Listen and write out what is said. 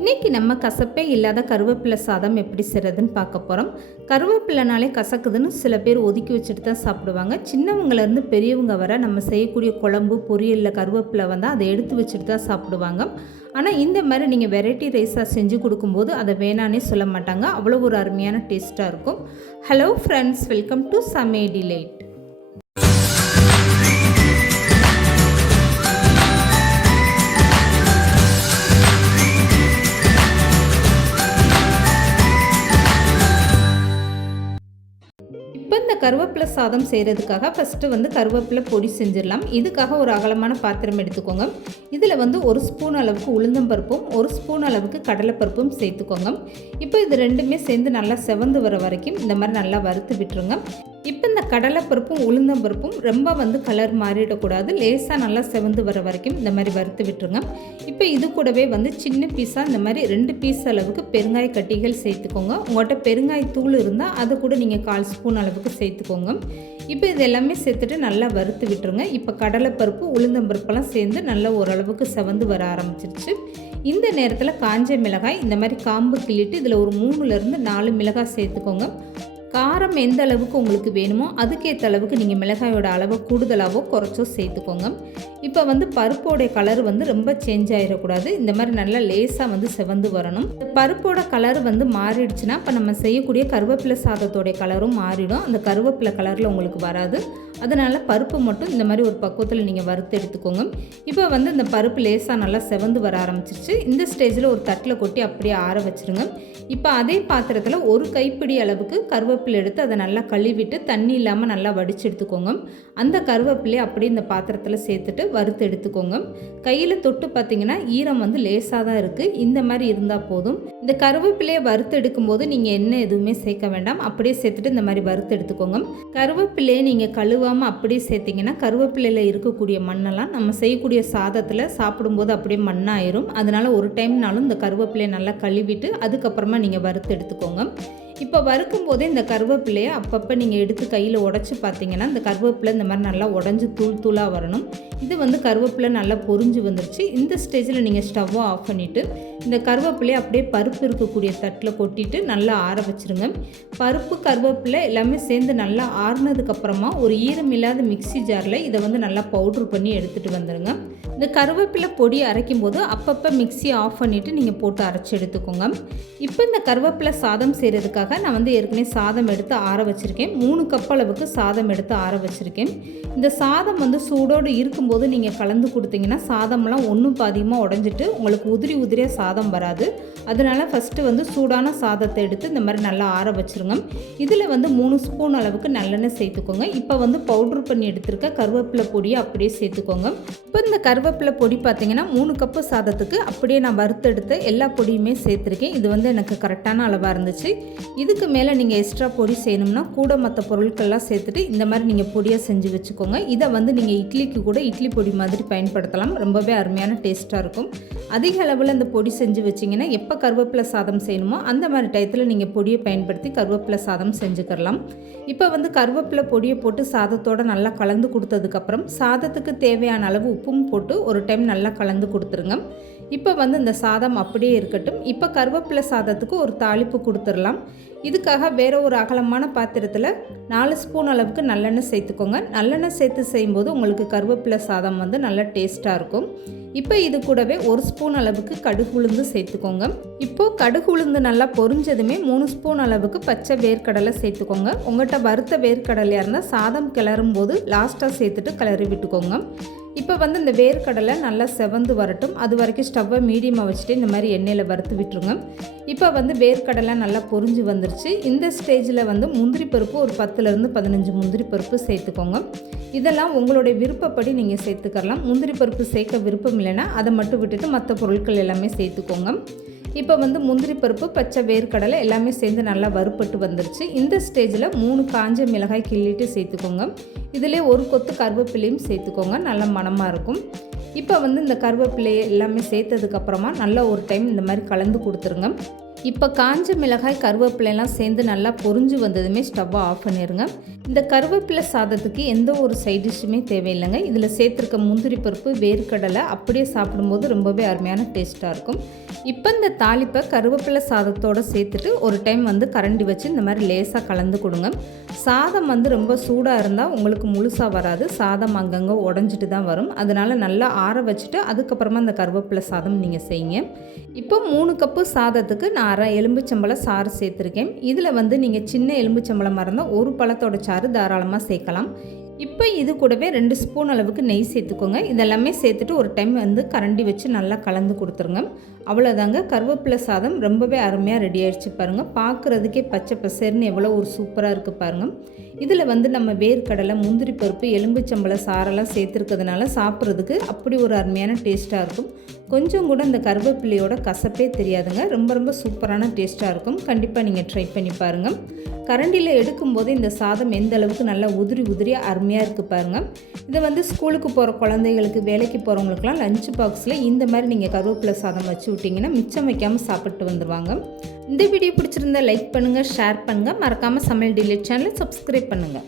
இன்றைக்கி நம்ம கசப்பே இல்லாத கருவேப்பிலை சாதம் எப்படி செய்கிறதுன்னு பார்க்க போகிறோம். கருவேப்பிலைனாலே கசக்குதுன்னு சில பேர் ஒதுக்கி வச்சுட்டு தான் சாப்பிடுவாங்க. சின்னவங்கலேருந்து பெரியவங்க வர நம்ம செய்யக்கூடிய குழம்பு பொரியலில் கருவேப்பிலை வந்தால் அதை எடுத்து வச்சுட்டு தான் சாப்பிடுவாங்க. ஆனால் இந்த மாதிரி நீங்கள் வெரைட்டி ரைஸாக செஞ்சு கொடுக்கும்போது அதை வேணானே சொல்ல மாட்டாங்க. அவ்வளோ ஒரு அருமையான டேஸ்ட்டாக இருக்கும். ஹலோ ஃப்ரெண்ட்ஸ், வெல்கம் டு சமையல் டிலைட். இப்போ இந்த கருவேப்பிலை சாதம் செய்கிறதுக்காக ஃபஸ்ட்டு கருவேப்பிலை பொடி செஞ்சிடலாம். இதுக்காக ஒரு அகலமான பாத்திரம் எடுத்துக்கோங்க. இதில் 1 ஸ்பூன் அளவுக்கு உளுந்தம்பருப்பும் 1 ஸ்பூன் அளவுக்கு கடலைப்பருப்பும் சேர்த்துக்கோங்க. இப்போ இது ரெண்டுமே சேர்ந்து நல்லா செவந்து வர வரைக்கும் இந்த மாதிரி நல்லா வறுத்து விட்டுருங்க. இப்போ இந்த கடலைப்பருப்பும் உளுந்தம்பருப்பும் ரொம்ப கலர் மாறிடக்கூடாது. லேசாக நல்லா செவந்து வர வரைக்கும் இந்த மாதிரி வறுத்து விட்டுருங்க. இப்போ இது கூடவே சின்ன பீஸாக இந்த மாதிரி 2 பீஸ் அளவுக்கு பெருங்காய கட்டிகள் சேர்த்துக்கோங்க. உங்கள்கிட்ட பெருங்காய தூள் இருந்தால் அதை கூட நீங்கள் 1/4 ஸ்பூன் அளவுக்கு சேர்த்துக்கோங்க. இப்போ இது எல்லாமே சேர்த்துட்டு நல்லா வறுத்து விட்டுருங்க. இப்போ கடலைப்பருப்பு உளுந்தம்பருப்பெல்லாம் சேர்ந்து நல்லா ஓரளவுக்கு செவந்து வர ஆரம்பிச்சிருச்சு. இந்த நேரத்தில் காஞ்ச மிளகாய் இந்த மாதிரி காம்பு கிள்ளிட்டு இதில் ஒரு 3லேருந்து 4 மிளகாய் சேர்த்துக்கோங்க. காரம் எந்த அளவுக்கு உங்களுக்கு வேணுமோ அதுக்கேற்ற அளவுக்கு நீங்கள் மிளகாயோட அளவை கூடுதலாகவோ குறைச்சோ சேர்த்துக்கோங்க. இப்போ பருப்போடைய கலர் ரொம்ப சேஞ்ச் ஆகிடக்கூடாது. இந்த மாதிரி நல்லா லேசாக செவந்து வரணும். பருப்போட கலர் மாறிடுச்சுன்னா இப்போ நம்ம செய்யக்கூடிய கருவேப்பிலை சாதத்தோடைய கலரும் மாறிடும். அந்த கருவேப்பிலை கலரில் உங்களுக்கு வராது. அதனால் பருப்பு மட்டும் இந்த மாதிரி ஒரு பக்குவத்தில் நீங்கள் வறுத்து எடுத்துக்கோங்க. இப்போ இந்த பருப்பு லேசாக நல்லா செவந்து வர ஆரம்பிச்சிருச்சு. இந்த ஸ்டேஜில் ஒரு தட்டில் கொட்டி அப்படியே ஆற வச்சுருங்க. இப்போ அதே பாத்திரத்தில் ஒரு கைப்பிடி அளவுக்கு கருவேப்பிலை எடுத்து அதை நல்லா கழுவிட்டு தண்ணி இல்லாமல் நல்லா வடித்து எடுத்துக்கோங்க. அந்த கருவேப்பிலையை அப்படியே இந்த பாத்திரத்தில் சேர்த்துட்டு வறுத்து எடுத்துக்கோங்க. கையில் தொட்டு பார்த்தீங்கன்னா ஈரம் லேசாக தான் இருக்குது. இந்த மாதிரி இருந்தால் போதும். இந்த கருவேப்பிலையை வறுத்து எடுக்கும்போது நீங்கள் எண்ணெய் எதுவுமே சேர்க்க வேண்டாம். அப்படியே சேர்த்துட்டு இந்த மாதிரி வறுத்து எடுத்துக்கோங்க. கருவேப்பிலையை நீங்கள் கழுவாமல் அப்படியே சேர்த்திங்கன்னா கருவேப்பிலையில் இருக்கக்கூடிய மண்ணெல்லாம் நம்ம செய்யக்கூடிய சாதத்தில் சாப்பிடும்போது அப்படியே மண்ணாயிரும். அதனால் ஒரு டைம்னாலும் இந்த கருவேப்பிலையை நல்லா கழுவிட்டு அதுக்கப்புறமா நீங்கள் வறுத்து எடுத்துக்கோங்க. இப்போ வறுக்கும் போதே இந்த கருவேப்பிலையை அப்பப்போ நீங்கள் எடுத்து கையில் உடச்சி பார்த்தீங்கன்னா இந்த கருவேப்பிலை இந்த மாதிரி நல்லா உடஞ்சி தூளாக வரணும். இது கருவேப்பிலை நல்லா பொரிஞ்சு வந்துருச்சு. இந்த ஸ்டேஜில் நீங்கள் ஸ்டவ்வை ஆஃப் பண்ணிவிட்டு இந்த கருவேப்பிலையை அப்படியே பருப்பு இருக்கக்கூடிய தட்டில் கொட்டிட்டு நல்லா ஆற வச்சுருங்க. பருப்பு கருவேப்பிலை எல்லாமே சேர்ந்து நல்லா ஆறுனதுக்கப்புறமா ஒரு ஈரம் இல்லாத மிக்சி ஜாரில் இதை நல்லா பவுட்ரு பண்ணி எடுத்துகிட்டு வந்துடுங்க. இந்த கருவேப்பிலை பொடி அரைக்கும் போது அப்பப்போ மிக்சியை ஆஃப் பண்ணிவிட்டு நீங்கள் போட்டு அரைச்சி எடுத்துக்கோங்க. இப்போ இந்த கருவேப்பிலை சாதம் செய்கிறதுக்காக நான் ஏற்கனவே சாதம் எடுத்து ஆற வச்சுருக்கேன். 3 கப் அளவுக்கு சாதம் எடுத்து ஆற வச்சுருக்கேன். இந்த சாதம் சூடோடு இருக்கும்போது நீங்கள் கலந்து கொடுத்தீங்கன்னா சாதம்லாம் ஒன்றும் பாதியமாக உடஞ்சிட்டு உங்களுக்கு உதிரியாக சாதம் வராது. அதனால் ஃபஸ்ட்டு சூடான சாதத்தை எடுத்து இந்த மாதிரி நல்லா ஆற வச்சுருங்க. இதில் 3 ஸ்பூன் அளவுக்கு நல்லெண்ணெய் சேர்த்துக்கோங்க. இப்போ பவுட்ரு பண்ணி எடுத்துருக்க கருவேப்பிலை பொடியை அப்படியே சேர்த்துக்கோங்க. இப்போ இந்த கருவேப்பிலை பொடி பார்த்திங்கன்னா 3 கப்பு சாதத்துக்கு அப்படியே நான் வறுத்தெடுத்து எல்லா பொடியுமே சேர்த்துருக்கேன். இது எனக்கு கரெக்டான அளவாக இருந்துச்சு. இதுக்கு மேலே நீங்கள் எக்ஸ்ட்ரா பொடி செய்யணும்னா கூட மற்ற பொருட்கள்லாம் சேர்த்துட்டு இந்த மாதிரி நீங்கள் பொடியாக செஞ்சு வச்சுக்கோங்க. இதை நீங்கள் இட்லிக்கு கூட இட்லி பொடி மாதிரி பயன்படுத்தலாம். ரொம்பவே அருமையான டேஸ்ட்டாக இருக்கும். அதிக அளவில் இந்த பொடி செஞ்சு வச்சிங்கன்னா எப்போ கருவேப்பிலை சாதம் செய்யணுமோ அந்த மாதிரி டயத்தில் நீங்கள் பொடியை பயன்படுத்தி கருவேப்பிலை சாதம் செஞ்சுக்கலாம். இப்போ கருவேப்பிலை பொடியை போட்டு சாதத்தோடு நல்லா கலந்து கொடுத்ததுக்கப்புறம் சாதத்துக்கு தேவையான அளவு உப்பும் போட்டு ஒரு டைம் நல்லா கலந்து கொடுத்துருங்க. இப்போ இந்த சாதம் அப்படியே இருக்கட்டும். இப்போ கருவேப்பிலை சாதத்துக்கு ஒரு தாளிப்பு கொடுத்துடலாம். இதுக்காக வேறு ஒரு அகலமான பாத்திரத்தில் 4 ஸ்பூன் அளவுக்கு நல்லெண்ணெய் சேர்த்துக்கோங்க. நல்லெண்ணெய் சேர்த்து செய்யும்போது உங்களுக்கு கருவேப்பிலை சாதம் நல்லா டேஸ்ட்டாக இருக்கும். இப்போ இது கூடவே 1 ஸ்பூன் அளவுக்கு கடுகு உளுந்து சேர்த்துக்கோங்க. இப்போது கடுகு உளுந்து நல்லா பொரிஞ்சதுமே 3 ஸ்பூன் அளவுக்கு பச்சை வேர்க்கடலை சேர்த்துக்கோங்க. உங்கள்கிட்ட வறுத்த வேர்க்கடலையாக இருந்தால் சாதம் கிளறும் போது லாஸ்ட்டாக சேர்த்துட்டு கிளறி விட்டுக்கோங்க. இப்போ இந்த வேர்க்கடலை நல்லா செவந்து வரட்டும். அது வரைக்கும் ஸ்டவ்வை மீடியமாக வச்சுட்டு இந்த மாதிரி எண்ணெயில் வறுத்து விட்டுருங்க. இப்போ வேர்க்கடலை நல்லா பொரிஞ்சு வந்துருச்சு. இந்த ஸ்டேஜில் முந்திரி பருப்பு ஒரு 10லேருந்து 15 முந்திரி பருப்பு சேர்த்துக்கோங்க. இதெல்லாம் உங்களுடைய விருப்பப்படி நீங்கள் சேர்த்துக்கலாம். முந்திரி பருப்பு சேர்க்க விருப்பம் இல்லைன்னா அதை மட்டும் விட்டுட்டு மற்ற பொருட்கள் எல்லாமே சேர்த்துக்கோங்க. இப்போ முந்திரி பருப்பு பச்சை வேர்க்கடலை எல்லாமே சேர்ந்து நல்லா வறுப்பட்டு வந்துருச்சு. இந்த ஸ்டேஜில் 3 காஞ்ச மிளகாய் கிள்ளிட்டு சேர்த்துக்கோங்க. இதிலே ஒரு கொத்து கருவேப்பிலையும் சேர்த்துக்கோங்க. நல்ல மணமாக இருக்கும். இப்போ இந்த கருவேப்பிலையை எல்லாமே சேர்த்ததுக்கப்புறமா நல்லா ஒரு டைம் இந்த மாதிரி கலந்து கொடுத்துருங்க. இப்போ காஞ்ச மிளகாய் கருவேப்பிலையெல்லாம் சேர்ந்து நல்லா பொரிஞ்சு வந்ததுமே ஸ்டவ்வை ஆஃப் பண்ணிடுங்க. இந்த கருவேப்பிலை சாதத்துக்கு எந்த ஒரு சைட் டிஷ்ஷுமே தேவையில்லைங்க. இதில் சேர்த்துருக்க முந்திரி பருப்பு, வேர்க்கடலை அப்படியே சாப்பிடும்போது ரொம்பவே அருமையான டேஸ்ட்டாக இருக்கும். இப்போ இந்த தாளிப்பை கருவேப்பிலை சாதத்தோடு சேர்த்துட்டு ஒரு டைம் வந்து கரண்டி வச்சு இந்த மாதிரி லேசாக கலந்து கொடுங்க. சாதம் வந்து ரொம்ப சூடாக இருந்தால் உங்களுக்கு முழுசாக வராது, சாதம் அங்கங்கே உடஞ்சிட்டு தான் வரும். அதனால் நல்லா ஆற வச்சுட்டு அதுக்கப்புறமா இந்த கருவேப்பிலை சாதம் நீங்கள் செய்யுங்க. இப்போ 3 கப்பு சாதத்துக்கு நான் அரை எலும்புச்சம்பழம் சாறு சேர்த்துருக்கேன். இதில் வந்து நீங்கள் சின்ன எலும்புச்சம்பழமாக இருந்தால் ஒரு பழத்தோட சாறு தாராளமாக சேர்க்கலாம். இப்போ இது கூடவே 2 ஸ்பூன் அளவுக்கு நெய் சேர்த்துக்கோங்க. இதெல்லாமே சேர்த்துட்டு ஒரு டைம் வந்து கரண்டி வச்சு நல்லா கலந்து கொடுத்துருங்க. அவ்வளோதாங்க, கருவேப்பிலை சாதம் ரொம்பவே அருமையாக ரெடி ஆகிடுச்சு பாருங்கள். பார்க்குறதுக்கே பச்சை பசேர்னு எவ்வளோ ஒரு சூப்பராக இருக்குது பாருங்கள். இதில் வந்து நம்ம வேர்க்கடலை, முந்திரி பருப்பு, எலும்புச்சம்பழ சாரெல்லாம் சேர்த்துருக்கிறதுனால சாப்பிட்றதுக்கு அப்படி ஒரு அருமையான டேஸ்ட்டாக இருக்கும். கொஞ்சம் கூட இந்த கருவேப்பிலையோட கசப்பே தெரியாதுங்க. ரொம்ப ரொம்ப சூப்பரான டேஸ்ட்டாக இருக்கும். கண்டிப்பாக நீங்கள் ட்ரை பண்ணி பாருங்கள். கரண்டியில் எடுக்கும்போது இந்த சாதம் எந்த அளவுக்கு நல்லா உதிரி உதிரியாக அருமையாக இருக்குது பாருங்கள். இதை வந்து ஸ்கூலுக்கு போகிற குழந்தைகளுக்கு, வேலைக்கு போகிறவங்களுக்குலாம் லஞ்ச் பாக்ஸில் இந்த மாதிரி நீங்கள் கருவேப்பிலை சாதம் வச்சு விட்டிங்கன்னா மிச்சம் வைக்காமல் சாப்பிட்டு வந்துடுவாங்க. இந்த வீடியோ பிடிச்சிருந்தா லைக் பண்ணுங்கள், ஷேர் பண்ணுங்கள். மறக்காமல் சமையல் டிலேட் சேனலை சப்ஸ்கிரைப் பண்ணுங்கள்.